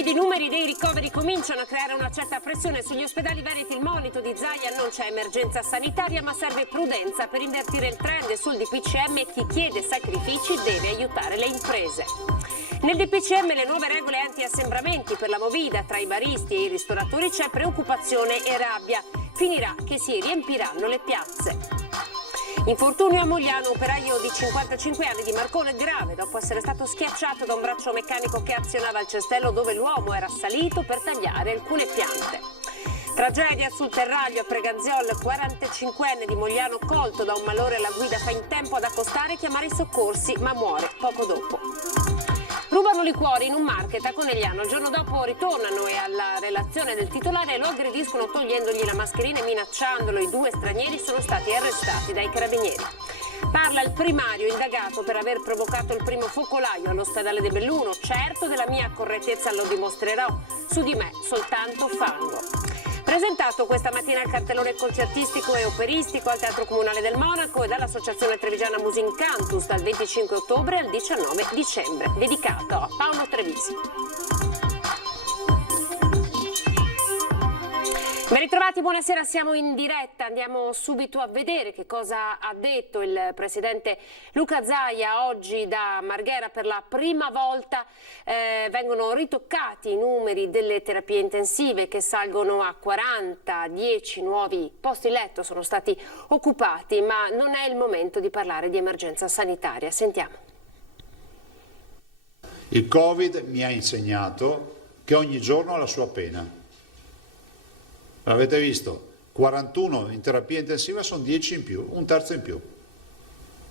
Timidi numeri dei ricoveri cominciano a creare una certa pressione sugli ospedali veneti. Il monito di Zaia: non c'è emergenza sanitaria ma serve prudenza per invertire il trend. Sul DPCM chi chiede sacrifici deve aiutare le imprese. Nel DPCM le nuove regole anti-assembramenti per la movida tra i baristi e i ristoratori, c'è preoccupazione e rabbia. Finirà che si riempiranno le piazze. Infortunio a Mogliano, operaio di 55 anni di Marcone grave dopo essere stato schiacciato da un braccio meccanico che azionava il cestello dove l'uomo era salito per tagliare alcune piante. Tragedia sul terraglio a Preganziol, 45enne di Mogliano colto da un malore alla guida, fa in tempo ad accostare e chiamare i soccorsi ma muore poco dopo. Rubano liquori in un market a Conegliano, il giorno dopo ritornano e alla relazione del titolare lo aggrediscono togliendogli la mascherina e minacciandolo. I due stranieri sono stati arrestati dai carabinieri. Parla il primario indagato per aver provocato il primo focolaio all'ospedale di Belluno. Certo della mia correttezza lo dimostrerò, su di me soltanto fango. Presentato questa mattina il cartellone concertistico e operistico al Teatro Comunale del Monaco e dall'Associazione Trevigiana Musicantus dal 25 ottobre al 19 dicembre, dedicato a Paolo Trevisi. Ben ritrovati, buonasera, siamo in diretta, andiamo subito a vedere che cosa ha detto il presidente Luca Zaia oggi da Marghera. Per la prima volta vengono ritoccati i numeri delle terapie intensive che salgono a 40, 10 nuovi posti letto sono stati occupati, ma non è il momento di parlare di emergenza sanitaria. Sentiamo. Il Covid mi ha insegnato che ogni giorno ha la sua pena. Avete visto, 41 in terapia intensiva sono 10 in più, un terzo in più.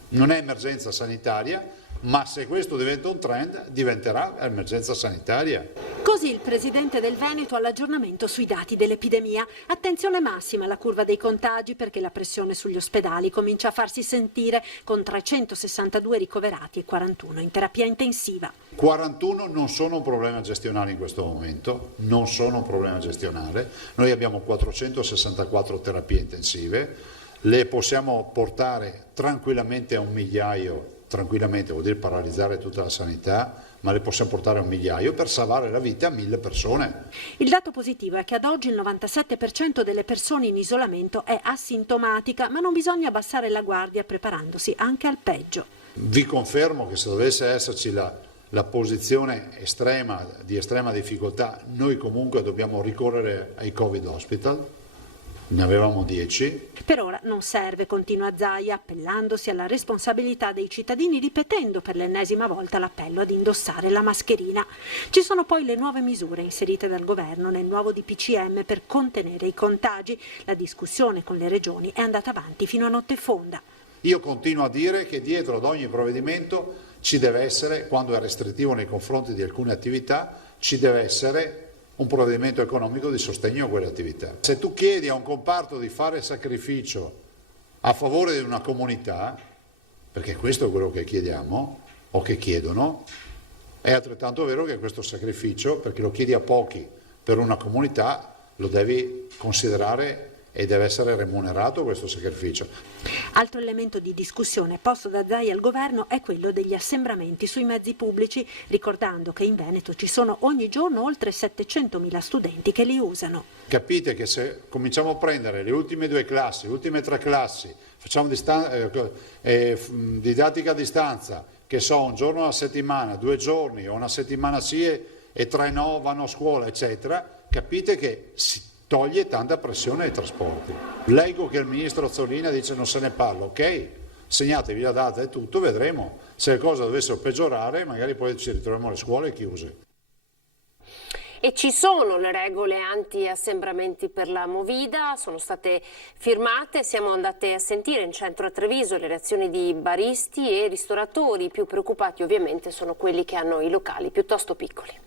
Non è emergenza sanitaria, ma se questo diventa un trend diventerà emergenza sanitaria. Così il presidente del Veneto all'aggiornamento sui dati dell'epidemia. Attenzione massima alla curva dei contagi perché la pressione sugli ospedali comincia a farsi sentire con 362 ricoverati e 41 in terapia intensiva. 41 non sono un problema gestionale in questo momento, non sono un problema gestionale. Noi abbiamo 464 terapie intensive, le possiamo portare tranquillamente a 1 migliaio. Tranquillamente vuol dire paralizzare tutta la sanità, ma le possiamo portare a 1 migliaio per salvare la vita a 1000 persone. Il dato positivo è che ad oggi il 97% delle persone in isolamento è asintomatica, ma non bisogna abbassare la guardia preparandosi anche al peggio. Vi confermo che se dovesse esserci la posizione di estrema difficoltà, noi comunque dobbiamo ricorrere ai Covid Hospital. Ne avevamo 10. Per ora non serve, continua Zaia, appellandosi alla responsabilità dei cittadini, ripetendo per l'ennesima volta l'appello ad indossare la mascherina. Ci sono poi le nuove misure inserite dal governo nel nuovo DPCM per contenere i contagi. La discussione con le regioni è andata avanti fino a notte fonda. Io continuo a dire che dietro ad ogni provvedimento ci deve essere, quando è restrittivo nei confronti di alcune attività, ci deve essere un provvedimento economico di sostegno a quelle attività. Se tu chiedi a un comparto di fare sacrificio a favore di una comunità, perché questo è quello che chiediamo o che chiedono, è altrettanto vero che questo sacrificio, perché lo chiedi a pochi per una comunità, lo devi considerare e deve essere remunerato questo sacrificio. Altro elemento di discussione posto da Zaia al governo è quello degli assembramenti sui mezzi pubblici, ricordando che in Veneto ci sono ogni giorno oltre 700.000 studenti che li usano. Capite che se cominciamo a prendere le ultime 2 classi, le ultime 3 classi, facciamo didattica a distanza, che so, un giorno alla settimana, 2 giorni o una settimana sì e 3 no, vanno a scuola, eccetera, capite che si toglie tanta pressione ai trasporti. Leggo che il ministro Azzolina dice non se ne parla, ok, segnatevi la data e tutto, vedremo. Se le cose dovessero peggiorare magari poi ci ritroviamo le scuole chiuse. E ci sono le regole anti-assembramenti per la movida, sono state firmate, siamo andate a sentire in centro a Treviso le reazioni di baristi e ristoratori. I più preoccupati ovviamente sono quelli che hanno i locali piuttosto piccoli.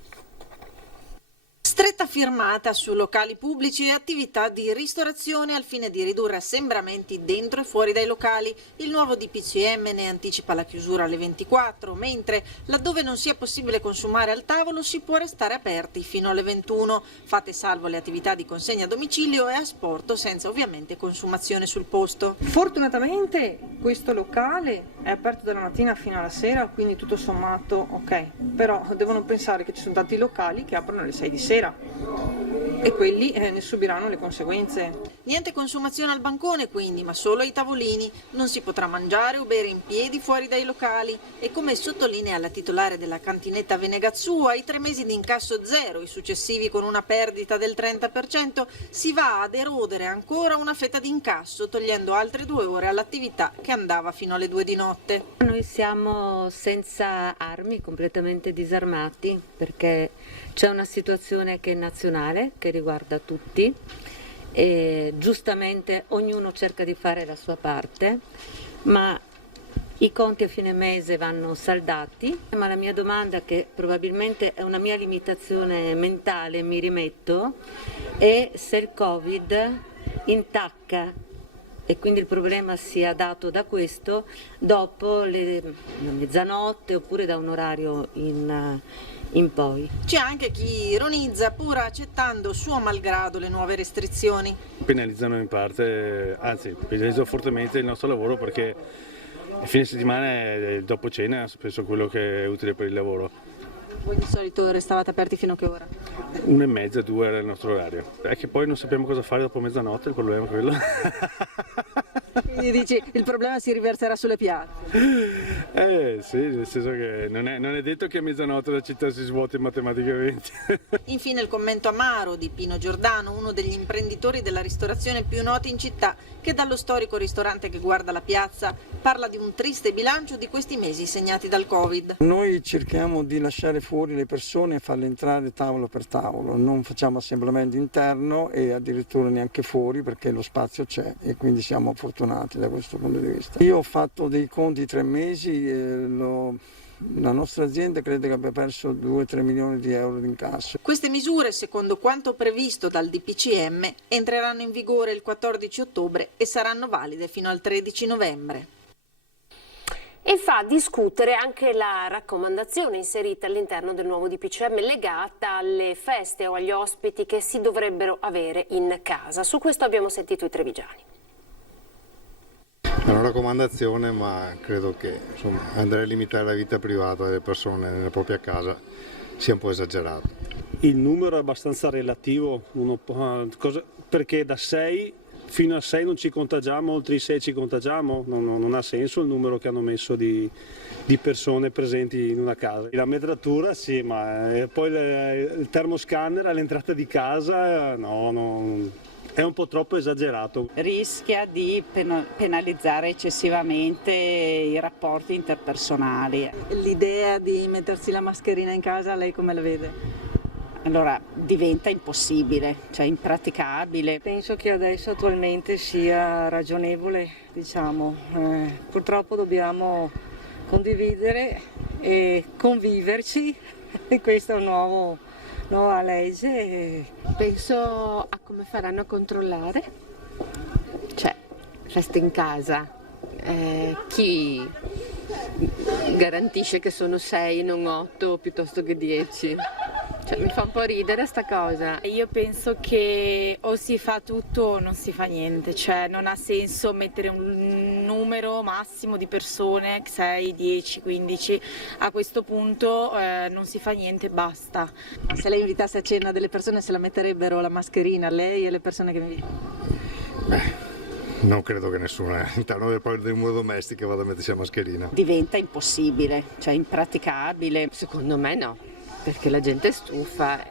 Stretta firmata su locali pubblici e attività di ristorazione al fine di ridurre assembramenti dentro e fuori dai locali. Il nuovo DPCM ne anticipa la chiusura alle 24, mentre laddove non sia possibile consumare al tavolo si può restare aperti fino alle 21, fatte salvo le attività di consegna a domicilio e asporto senza ovviamente consumazione sul posto. Fortunatamente questo locale è aperto dalla mattina fino alla sera, quindi tutto sommato ok, però devono pensare che ci sono tanti locali che aprono alle 6 di sera e quelli ne subiranno le conseguenze. Niente consumazione al bancone quindi, ma solo ai tavolini. Non si potrà mangiare o bere in piedi fuori dai locali e, come sottolinea la titolare della cantinetta Venegazzù, ai 3 mesi di incasso zero, i successivi con una perdita del 30%, si va ad erodere ancora una fetta di incasso, togliendo altre 2 ore all'attività che andava fino alle 2 di notte. Noi siamo senza armi, completamente disarmati, perché c'è una situazione che è nazionale, che riguarda tutti e giustamente ognuno cerca di fare la sua parte, ma i conti a fine mese vanno saldati. Ma la mia domanda, che probabilmente è una mia limitazione mentale, mi rimetto, è se il Covid intacca e quindi il problema sia dato da questo dopo la mezzanotte oppure da un orario in poi. C'è anche chi ironizza, pur accettando suo malgrado le nuove restrizioni. Penalizzano in parte, anzi penalizzano fortemente il nostro lavoro, perché il fine settimana e dopo cena spesso quello che è utile per il lavoro. Voi di solito restavate aperti fino a che ora? 1:30, 2 era il nostro orario. È che poi non sappiamo cosa fare dopo mezzanotte, il problema è quello. Quindi dici, il problema si riverserà sulle piazze? Sì, nel senso che non è detto che a mezzanotte la città si svuoti matematicamente. Infine il commento amaro di Pino Giordano, uno degli imprenditori della ristorazione più noti in città, che dallo storico ristorante che guarda la piazza parla di un triste bilancio di questi mesi segnati dal Covid. Noi cerchiamo di lasciare fuori le persone e farle entrare tavolo per tavolo, non facciamo assemblamento interno e addirittura neanche fuori, perché lo spazio c'è e quindi siamo fortunati da questo punto di vista. Io ho fatto dei conti 3 mesi e la nostra azienda credo che abbia perso 2-3 milioni di euro di incasso. Queste misure, secondo quanto previsto dal DPCM, entreranno in vigore il 14 ottobre e saranno valide fino al 13 novembre. E fa discutere anche la raccomandazione inserita all'interno del nuovo DPCM legata alle feste o agli ospiti che si dovrebbero avere in casa. Su questo abbiamo sentito i trevigiani. È una raccomandazione, ma credo che andare a limitare la vita privata delle persone nella propria casa sia un po' esagerato. Il numero è abbastanza relativo, perché da 6 fino a 6 non ci contagiamo, oltre i 6 ci contagiamo, non ha senso il numero che hanno messo di persone presenti in una casa. La metratura sì, ma poi il termoscanner all'entrata di casa è un po' troppo esagerato. Rischia di penalizzare eccessivamente i rapporti interpersonali. L'idea di mettersi la mascherina in casa, lei come la vede? Allora diventa impossibile, cioè impraticabile. Penso che adesso attualmente sia ragionevole, diciamo. Purtroppo dobbiamo condividere e conviverci e questo è un nuova legge. Penso a come faranno a controllare, cioè feste in casa, chi garantisce che sono 6 e non 8 piuttosto che 10? Cioè, mi fa un po' ridere sta cosa. Io penso che o si fa tutto o non si fa niente, cioè non ha senso mettere un numero massimo di persone, 6, 10, 15, a questo punto non si fa niente, basta. Ma se lei invitasse a cena delle persone se la metterebbero la mascherina, lei e le persone che invita? Non credo che nessuno all'interno del muro domestico vada a mettersi la mascherina. Diventa impossibile, cioè impraticabile. Secondo me no, perché la gente è stufa.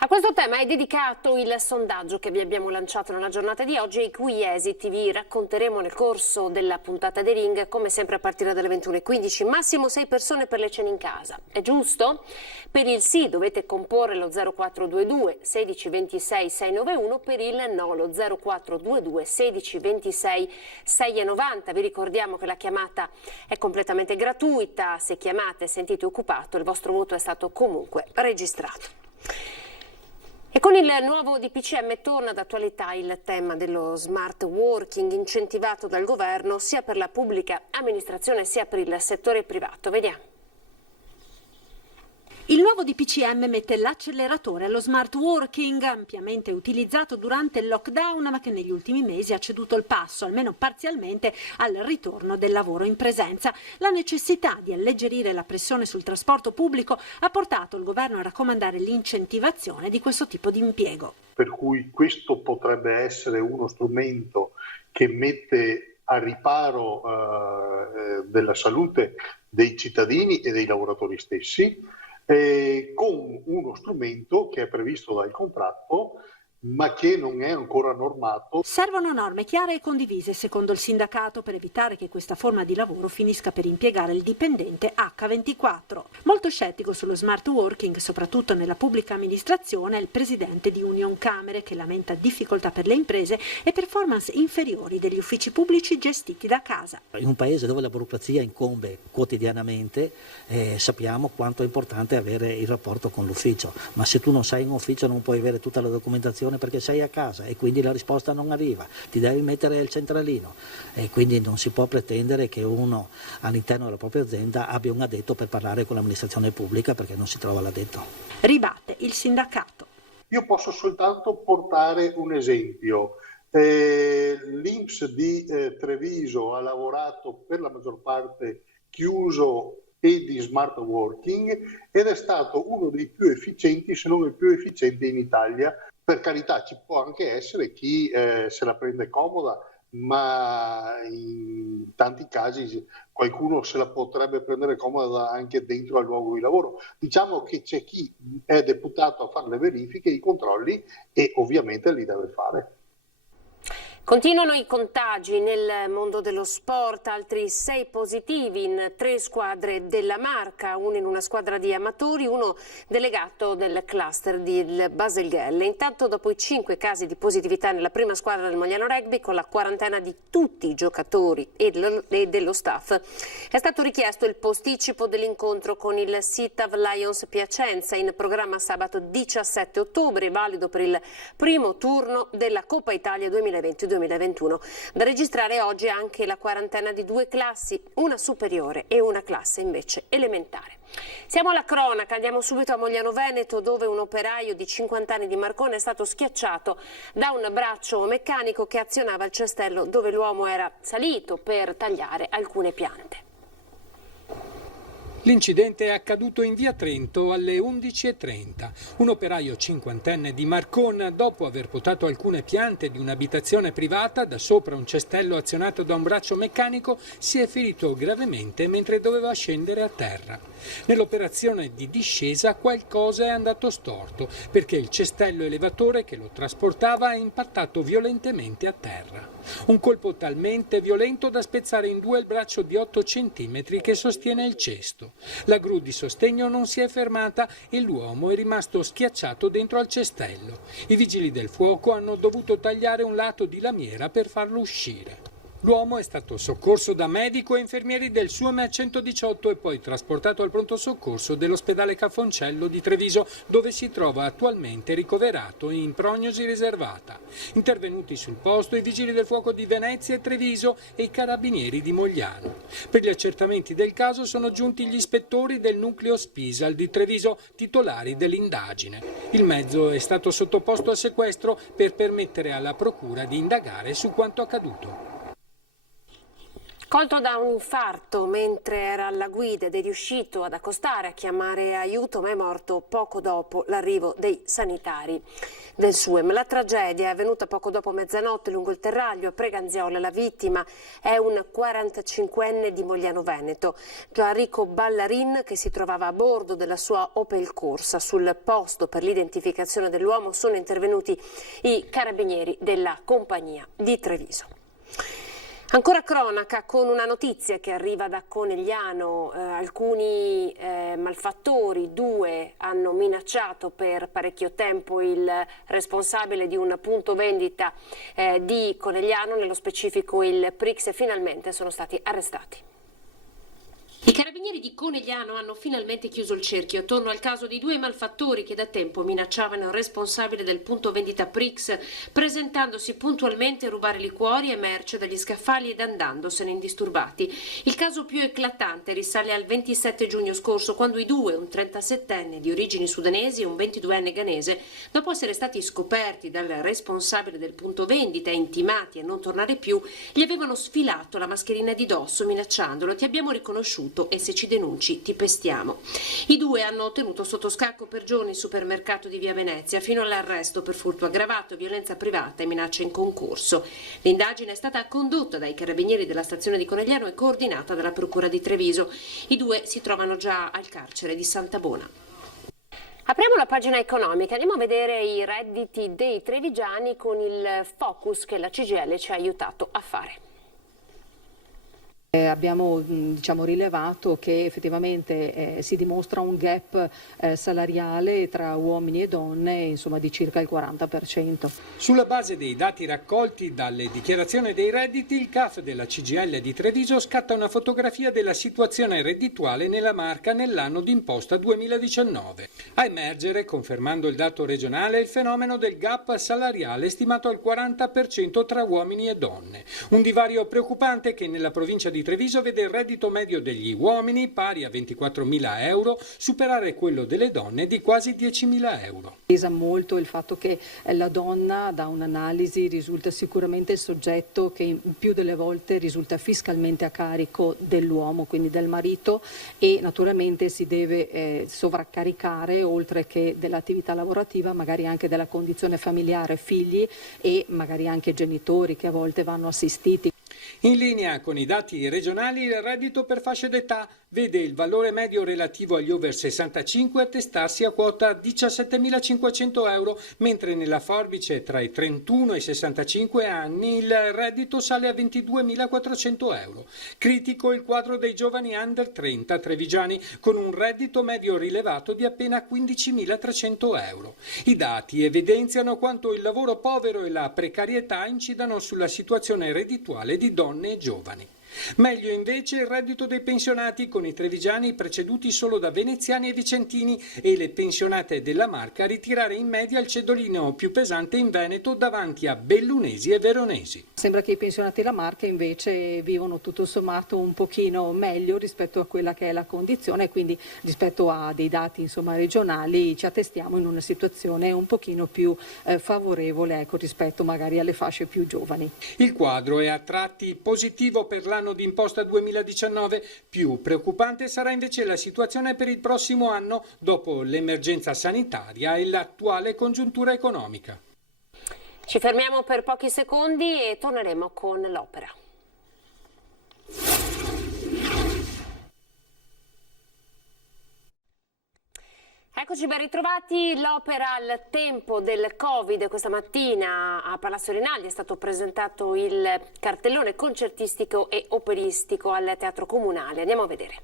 A questo tema è dedicato il sondaggio che vi abbiamo lanciato nella giornata di oggi e i cui esiti vi racconteremo nel corso della puntata dei Ring, come sempre a partire dalle 21:15. Massimo 6 persone per le cene in casa. È giusto? Per il sì dovete comporre lo 0422 16 26 691, per il no lo 0422 16 26 690. Vi ricordiamo che la chiamata è completamente gratuita. Se chiamate e sentite occupato, il vostro voto è stato comunque registrato. E con il nuovo DPCM torna d'attualità il tema dello smart working incentivato dal governo sia per la pubblica amministrazione sia per il settore privato. Vediamo. Il nuovo DPCM mette l'acceleratore allo smart working, ampiamente utilizzato durante il lockdown, ma che negli ultimi mesi ha ceduto il passo, almeno parzialmente, al ritorno del lavoro in presenza. La necessità di alleggerire la pressione sul trasporto pubblico ha portato il governo a raccomandare l'incentivazione di questo tipo di impiego. Per cui questo potrebbe essere uno strumento che mette a riparo della salute dei cittadini e dei lavoratori stessi, con uno strumento che è previsto dal contratto ma che non è ancora normato. Servono norme chiare e condivise, secondo il sindacato, per evitare che questa forma di lavoro finisca per impiegare il dipendente H24. Molto scettico sullo smart working, soprattutto nella pubblica amministrazione, è il presidente di Union Camere, che lamenta difficoltà per le imprese e performance inferiori degli uffici pubblici gestiti da casa. In un paese dove la burocrazia incombe quotidianamente, sappiamo quanto è importante avere il rapporto con l'ufficio, ma se tu non sei in ufficio non puoi avere tutta la documentazione perché sei a casa e quindi la risposta non arriva, ti devi mettere il centralino e quindi non si può pretendere che uno all'interno della propria azienda abbia un addetto per parlare con l'amministrazione pubblica perché non si trova l'addetto. Ribatte il sindacato. Io posso soltanto portare un esempio. L'INPS di Treviso ha lavorato per la maggior parte chiuso e di smart working ed è stato uno dei più efficienti, se non il più efficiente in Italia. Per carità, ci può anche essere chi se la prende comoda, ma in tanti casi qualcuno se la potrebbe prendere comoda anche dentro al luogo di lavoro. Diciamo che c'è chi è deputato a fare le verifiche, i controlli e ovviamente li deve fare. Continuano i contagi nel mondo dello sport, altri 6 positivi in 3 squadre della Marca, uno in una squadra di amatori, uno delegato del cluster del Baselghelle. Intanto dopo i 5 casi di positività nella prima squadra del Mogliano Rugby, con la quarantena di tutti i giocatori e dello staff, è stato richiesto il posticipo dell'incontro con il Sitav Lions Piacenza, in programma sabato 17 ottobre, valido per il primo turno della Coppa Italia 2020-2021. Da registrare oggi anche la quarantena di 2 classi, una superiore e una classe invece elementare. Siamo alla cronaca, andiamo subito a Mogliano Veneto, dove un operaio di 50 anni di Marcone è stato schiacciato da un braccio meccanico che azionava il cestello dove l'uomo era salito per tagliare alcune piante. L'incidente è accaduto in via Trento alle 11:30. Un operaio cinquantenne di Marcon, dopo aver potato alcune piante di un'abitazione privata da sopra un cestello azionato da un braccio meccanico, si è ferito gravemente mentre doveva scendere a terra. Nell'operazione di discesa qualcosa è andato storto perché il cestello elevatore che lo trasportava ha impattato violentemente a terra. Un colpo talmente violento da spezzare in 2 il braccio di 8 centimetri che sostiene il cesto. La gru di sostegno non si è fermata e l'uomo è rimasto schiacciato dentro al cestello. I vigili del fuoco hanno dovuto tagliare un lato di lamiera per farlo uscire. L'uomo è stato soccorso da medico e infermieri del SUAME 118 e poi trasportato al pronto soccorso dell'ospedale Cafoncello di Treviso, dove si trova attualmente ricoverato in prognosi riservata. Intervenuti sul posto i vigili del fuoco di Venezia e Treviso e i carabinieri di Mogliano. Per gli accertamenti del caso sono giunti gli ispettori del nucleo Spisal di Treviso, titolari dell'indagine. Il mezzo è stato sottoposto a sequestro per permettere alla procura di indagare su quanto accaduto. Colto da un infarto mentre era alla guida ed è riuscito ad accostare a chiamare aiuto, ma è morto poco dopo l'arrivo dei sanitari del SUEM. La tragedia è avvenuta poco dopo mezzanotte lungo il Terraglio a Preganziola. La vittima è un 45enne di Mogliano Veneto, Gianrico Ballarin, che si trovava a bordo della sua Opel Corsa. Sul posto per l'identificazione dell'uomo sono intervenuti i carabinieri della compagnia di Treviso. Ancora cronaca con una notizia che arriva da Conegliano. Alcuni malfattori, 2, hanno minacciato per parecchio tempo il responsabile di un punto vendita di Conegliano, nello specifico il Prix, e finalmente sono stati arrestati. I carabinieri di Conegliano hanno finalmente chiuso il cerchio attorno al caso di 2 malfattori che da tempo minacciavano il responsabile del punto vendita Prix, presentandosi puntualmente a rubare liquori e merce dagli scaffali ed andandosene indisturbati. Il caso più eclatante risale al 27 giugno scorso, quando i due, un 37enne di origini sudanesi e un 22enne ghanese, dopo essere stati scoperti dal responsabile del punto vendita e intimati a non tornare più, gli avevano sfilato la mascherina di dosso minacciandolo: "Ti abbiamo riconosciuto e se ci denunci ti pestiamo". I due hanno tenuto sotto scacco per giorni il supermercato di Via Venezia, fino all'arresto per furto aggravato, violenza privata e minaccia in concorso. L'indagine è stata condotta dai carabinieri della stazione di Conegliano e coordinata dalla procura di Treviso. I due si trovano già al carcere di Santabona. Apriamo la pagina economica, andiamo a vedere i redditi dei trevigiani con il focus che la CGIL ci ha aiutato a fare. Abbiamo rilevato che effettivamente si dimostra un gap salariale tra uomini e donne di circa il 40%. Sulla base dei dati raccolti dalle dichiarazioni dei redditi, il CAF della CGIL di Treviso scatta una fotografia della situazione reddituale nella Marca nell'anno d'imposta 2019. A emergere, confermando il dato regionale, il fenomeno del gap salariale stimato al 40% tra uomini e donne. Un divario preoccupante che nella provincia di Treviso vede il reddito medio degli uomini, pari a 24.000 euro, superare quello delle donne di quasi 10.000 euro. Pesa molto il fatto che la donna, da un'analisi, risulta sicuramente il soggetto che il più delle volte risulta fiscalmente a carico dell'uomo, quindi del marito, e naturalmente si deve sovraccaricare, oltre che dell'attività lavorativa, magari anche della condizione familiare, figli e magari anche genitori che a volte vanno assistiti. In linea con i dati regionali, il reddito per fasce d'età vede il valore medio relativo agli over 65 attestarsi a quota 17.500 euro, mentre nella forbice tra i 31 e i 65 anni il reddito sale a 22.400 euro. Critico il quadro dei giovani under 30 trevigiani, con un reddito medio rilevato di appena 15.300 euro. I dati evidenziano quanto il lavoro povero e la precarietà incidano sulla situazione reddituale di donne e giovani. Meglio invece il reddito dei pensionati, con i trevigiani preceduti solo da veneziani e vicentini e le pensionate della Marca a ritirare in media il cedolino più pesante in Veneto davanti a bellunesi e veronesi. Sembra che i pensionati della Marca invece vivono tutto sommato un pochino meglio rispetto a quella che è la condizione, quindi rispetto a dei dati regionali ci attestiamo in una situazione un pochino più favorevole rispetto magari alle fasce più giovani. Il quadro è a tratti positivo per l'anno d'imposta 2019, più preoccupante sarà invece la situazione per il prossimo anno dopo l'emergenza sanitaria e l'attuale congiuntura economica. Ci fermiamo per pochi secondi e torneremo con l'opera. Eccoci ben ritrovati. L'opera al tempo del Covid. Questa mattina a Palazzo Rinaldi è stato presentato il cartellone concertistico e operistico al Teatro Comunale. Andiamo a vedere.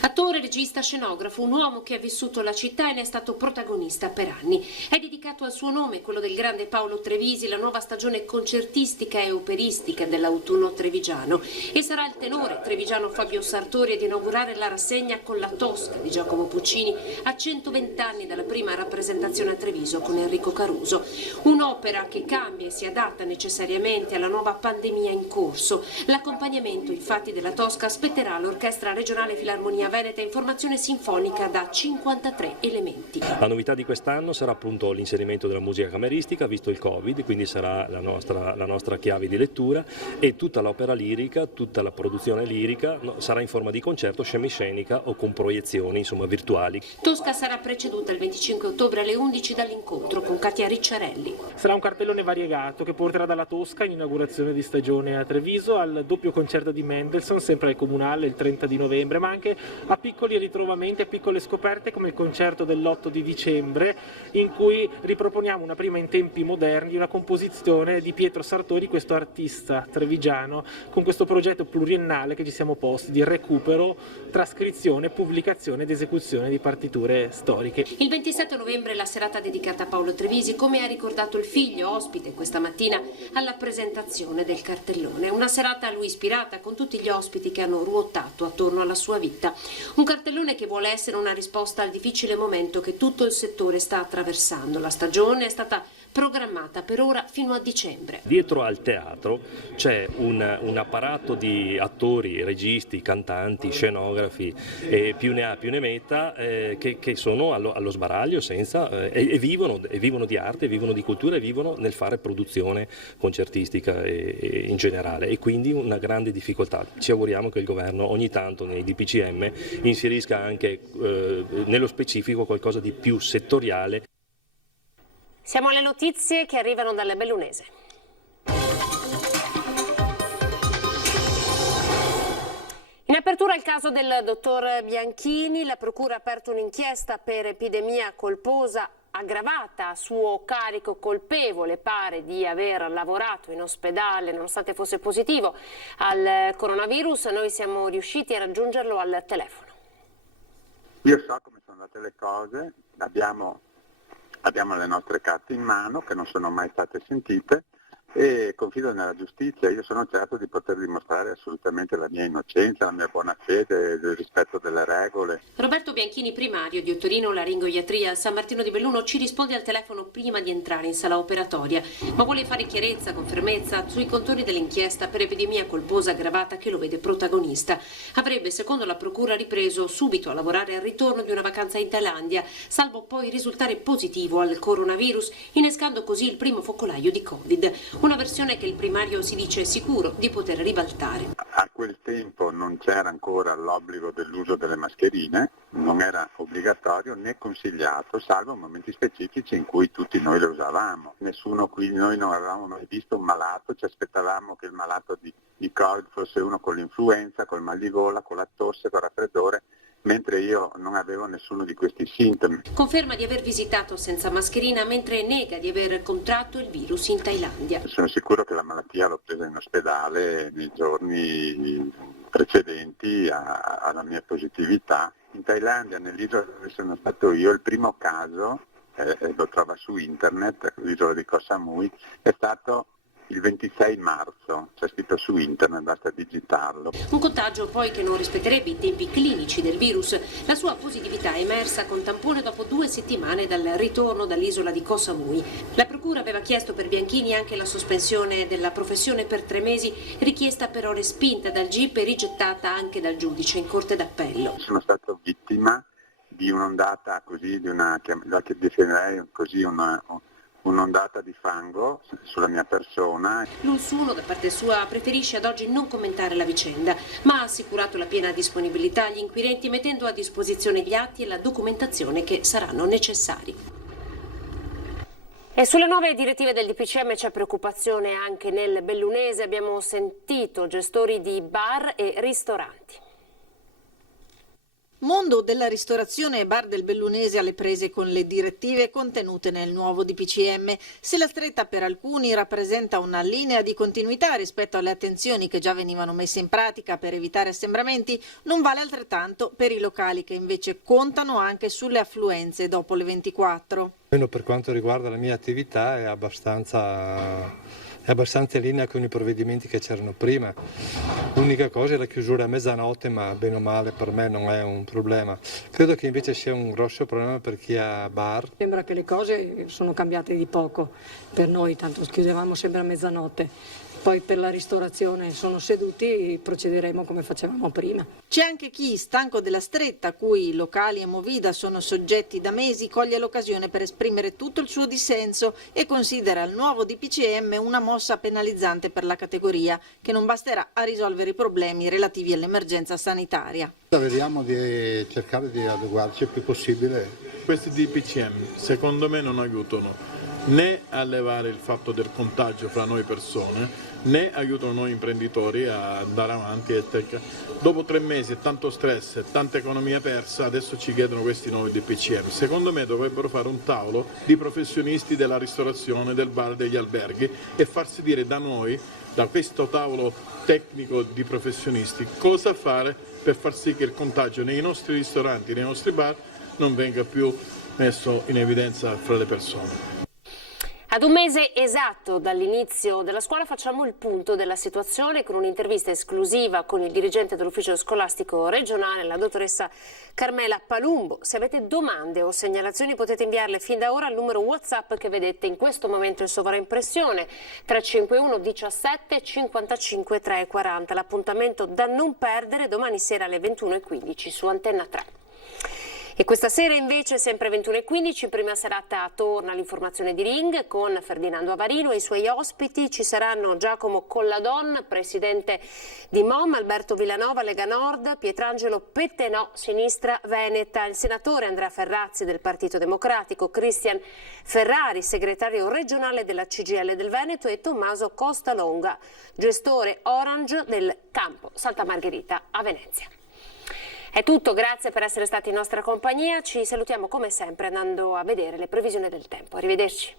Attore, regista, scenografo, un uomo che ha vissuto la città e ne è stato protagonista per anni. È dedicato al suo nome, quello del grande Paolo Trevisi, la nuova stagione concertistica e operistica dell'autunno trevigiano. E sarà il tenore trevigiano Fabio Sartori ad inaugurare la rassegna con La Tosca di Giacomo Puccini a 120 anni dalla prima rappresentazione a Treviso con Enrico Caruso. Un'opera che cambia e si adatta necessariamente alla nuova pandemia in corso. L'accompagnamento, infatti, della Tosca spetterà all'Orchestra Regionale Filarmonica Veneta in formazione sinfonica da 53 elementi. La novità di quest'anno sarà appunto l'inserimento della musica cameristica, visto il Covid, quindi sarà la nostra chiave di lettura, e tutta l'opera lirica, tutta la produzione lirica sarà in forma di concerto, scemiscenica o con proiezioni virtuali. Tosca sarà preceduta il 25 ottobre alle 11 dall'incontro con Katia Ricciarelli. Sarà un cartellone variegato che porterà dalla Tosca in inaugurazione di stagione a Treviso al doppio concerto di Mendelssohn sempre al Comunale il 30 di novembre, ma anche a piccoli ritrovamenti, a piccole scoperte come il concerto dell'8 di dicembre, in cui riproponiamo una prima in tempi moderni, una composizione di Pietro Sartori, questo artista trevigiano, con questo progetto pluriennale che ci siamo posti di recupero, trascrizione, pubblicazione ed esecuzione di partiture storiche. Il 27 novembre è la serata dedicata a Paolo Trevisi, come ha ricordato il figlio, ospite questa mattina alla presentazione del cartellone. Una serata a lui ispirata, con tutti gli ospiti che hanno ruotato attorno alla sua vita. Un cartellone che vuole essere una risposta al difficile momento che tutto il settore sta attraversando. La stagione è stata programmata per ora fino a dicembre. Dietro al teatro c'è un apparato di attori, registi, cantanti, scenografi, più ne ha più ne metta, che sono allo sbaraglio e vivono di arte, vivono di cultura e vivono nel fare produzione concertistica e in generale, e quindi una grande difficoltà. Ci auguriamo che il governo ogni tanto nei DPCM inserisca anche nello specifico qualcosa di più settoriale. Siamo alle notizie che arrivano dalle Bellunese. In apertura il caso del dottor Bianchini, la procura ha aperto un'inchiesta per epidemia colposa aggravata a suo carico, colpevole pare di aver lavorato in ospedale nonostante fosse positivo al coronavirus. Noi siamo riusciti a raggiungerlo al telefono. Io so come sono andate le cose, abbiamo le nostre carte in mano che non sono mai state sentite e confido nella giustizia. Io sono certo di poter dimostrare assolutamente la mia innocenza, la mia buona fede, il rispetto delle regole. Roberto Bianchini, primario di otorinolaringoiatria al San Martino di Belluno, ci risponde al telefono prima di entrare in sala operatoria, ma vuole fare chiarezza con fermezza sui contorni dell'inchiesta per epidemia colposa aggravata che lo vede protagonista. Avrebbe, secondo la procura, ripreso subito a lavorare al ritorno di una vacanza in Thailandia, salvo poi risultare positivo al coronavirus, innescando così il primo focolaio di Covid. Una versione che il primario si dice sicuro di poter ribaltare. A quel tempo non c'era ancora l'obbligo dell'uso delle mascherine, non era obbligatorio né consigliato, salvo momenti specifici in cui tutti noi le usavamo. Nessuno qui, noi non avevamo mai visto un malato, ci aspettavamo che il malato di Covid fosse uno con l'influenza, col mal di gola, con la tosse, col raffreddore, mentre io non avevo nessuno di questi sintomi. Conferma di aver visitato senza mascherina mentre nega di aver contratto il virus in Thailandia. Sono sicuro che la malattia l'ho presa in ospedale nei giorni precedenti alla mia positività. In Thailandia, nell'isola dove sono stato io, il primo caso, lo trova su internet, l'isola di Koh Samui, è stato il 26 marzo, c'è scritto su internet, basta digitarlo. Un contagio poi che non rispetterebbe i tempi clinici del virus. La sua positività è emersa con tampone dopo 2 settimane dal ritorno dall'isola di Koh Samui. La procura aveva chiesto per Bianchini anche la sospensione della professione per 3 mesi, richiesta però respinta dal GIP e rigettata anche dal giudice in corte d'appello. Sono stato vittima di un'ondata così, che definirei così un'ondata di fango sulla mia persona. L'Unsuno da parte sua preferisce ad oggi non commentare la vicenda, ma ha assicurato la piena disponibilità agli inquirenti mettendo a disposizione gli atti e la documentazione che saranno necessari. E sulle nuove direttive del DPCM c'è preoccupazione anche nel Bellunese. Abbiamo sentito gestori di bar e ristoranti. Mondo della ristorazione e bar del Bellunese alle prese con le direttive contenute nel nuovo DPCM. Se la stretta per alcuni rappresenta una linea di continuità rispetto alle attenzioni che già venivano messe in pratica per evitare assembramenti, non vale altrettanto per i locali che invece contano anche sulle affluenze dopo le 24. Per quanto riguarda la mia attività è abbastanza in linea con i provvedimenti che c'erano prima. L'unica cosa è la chiusura a mezzanotte, ma bene o male per me non è un problema. Credo che invece sia un grosso problema per chi ha bar. Sembra che le cose sono cambiate di poco per noi, tanto chiudevamo sempre a mezzanotte. Poi per la ristorazione sono seduti, procederemo come facevamo prima. C'è anche chi, stanco della stretta a cui locali e Movida sono soggetti da mesi, coglie l'occasione per esprimere tutto il suo dissenso e considera il nuovo DPCM una mossa penalizzante per la categoria, che non basterà a risolvere i problemi relativi all'emergenza sanitaria. Vediamo di cercare di adeguarci il più possibile. Questi DPCM secondo me non aiutano né a levare il fatto del contagio fra noi persone, né aiutano noi imprenditori a andare avanti. Dopo 3 mesi e tanto stress e tanta economia persa, adesso ci chiedono questi nuovi DPCM. Secondo me dovrebbero fare un tavolo di professionisti della ristorazione, del bar, degli alberghi e farsi dire da noi, da questo tavolo tecnico di professionisti, cosa fare per far sì che il contagio nei nostri ristoranti, nei nostri bar non venga più messo in evidenza fra le persone. Ad un mese esatto dall'inizio della scuola facciamo il punto della situazione con un'intervista esclusiva con il dirigente dell'ufficio scolastico regionale, la dottoressa Carmela Palumbo. Se avete domande o segnalazioni potete inviarle fin da ora al numero WhatsApp che vedete in questo momento in sovraimpressione 351 17 55 340. L'appuntamento da non perdere domani sera alle 21:15 su Antenna 3. E questa sera invece, sempre 21:15, in prima serata torna l'informazione di Ring con Ferdinando Avarino e i suoi ospiti. Ci saranno Giacomo Colladon, presidente di MOM, Alberto Villanova, Lega Nord, Pietrangelo Pettenò, Sinistra Veneta, il senatore Andrea Ferrazzi del Partito Democratico, Cristian Ferrari, segretario regionale della CGIL del Veneto e Tommaso Costalonga, gestore Orange del campo Santa Margherita a Venezia. È tutto, grazie per essere stati in nostra compagnia, ci salutiamo come sempre andando a vedere le previsioni del tempo. Arrivederci.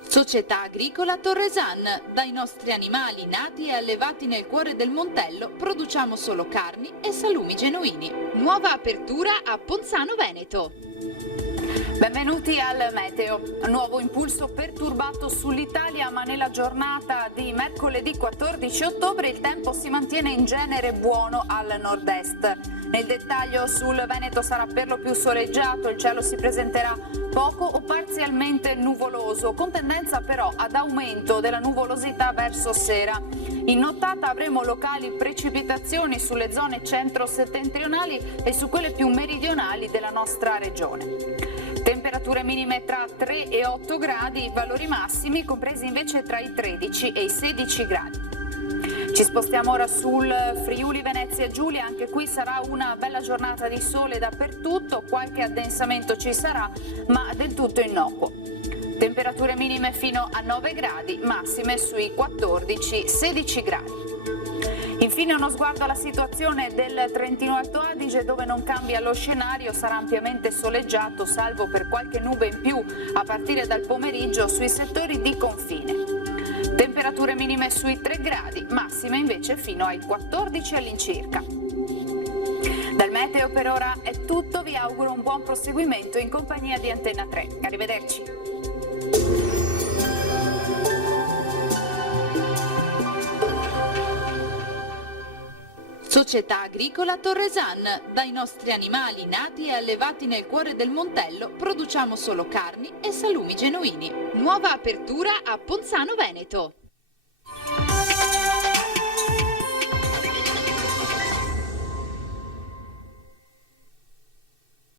Società Agricola Torresan. Dai nostri animali nati e allevati nel cuore del Montello produciamo solo carni e salumi genuini. Nuova apertura a Ponzano Veneto. Benvenuti al meteo. Nuovo impulso perturbato sull'Italia, ma nella giornata di mercoledì 14 ottobre il tempo si mantiene in genere buono al nord-est. Nel dettaglio sul Veneto sarà per lo più soleggiato, il cielo si presenterà poco o parzialmente nuvoloso, con tendenza però ad aumento della nuvolosità verso sera. In nottata avremo locali precipitazioni sulle zone centro-settentrionali e su quelle più meridionali della nostra regione. Temperature minime tra 3 e 8 gradi, valori massimi compresi invece tra i 13 e i 16 gradi. Ci spostiamo ora sul Friuli Venezia Giulia, anche qui sarà una bella giornata di sole dappertutto, qualche addensamento ci sarà, ma del tutto innocuo. Temperature minime fino a 9 gradi, massime sui 14-16 gradi. Infine uno sguardo alla situazione del Trentino Alto Adige, dove non cambia lo scenario, sarà ampiamente soleggiato salvo per qualche nube in più a partire dal pomeriggio sui settori di confine. Temperature minime sui 3 gradi, massime invece fino ai 14 all'incirca. Dal meteo per ora è tutto, vi auguro un buon proseguimento in compagnia di Antenna 3. Arrivederci. Società Agricola Torresan. Dai nostri animali nati e allevati nel cuore del Montello produciamo solo carni e salumi genuini. Nuova apertura a Ponzano Veneto.